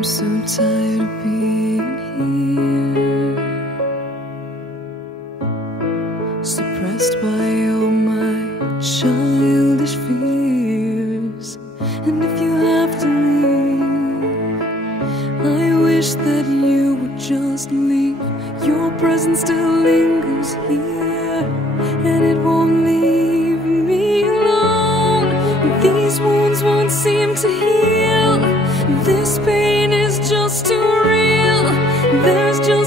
I'm so tired of being here, suppressed by all my childish fears. And if you have to leave, I wish that you would just leave. Your presence still lingers here, and it won't leave me alone. These wounds won't seem to heal. This pain is just too real. There's just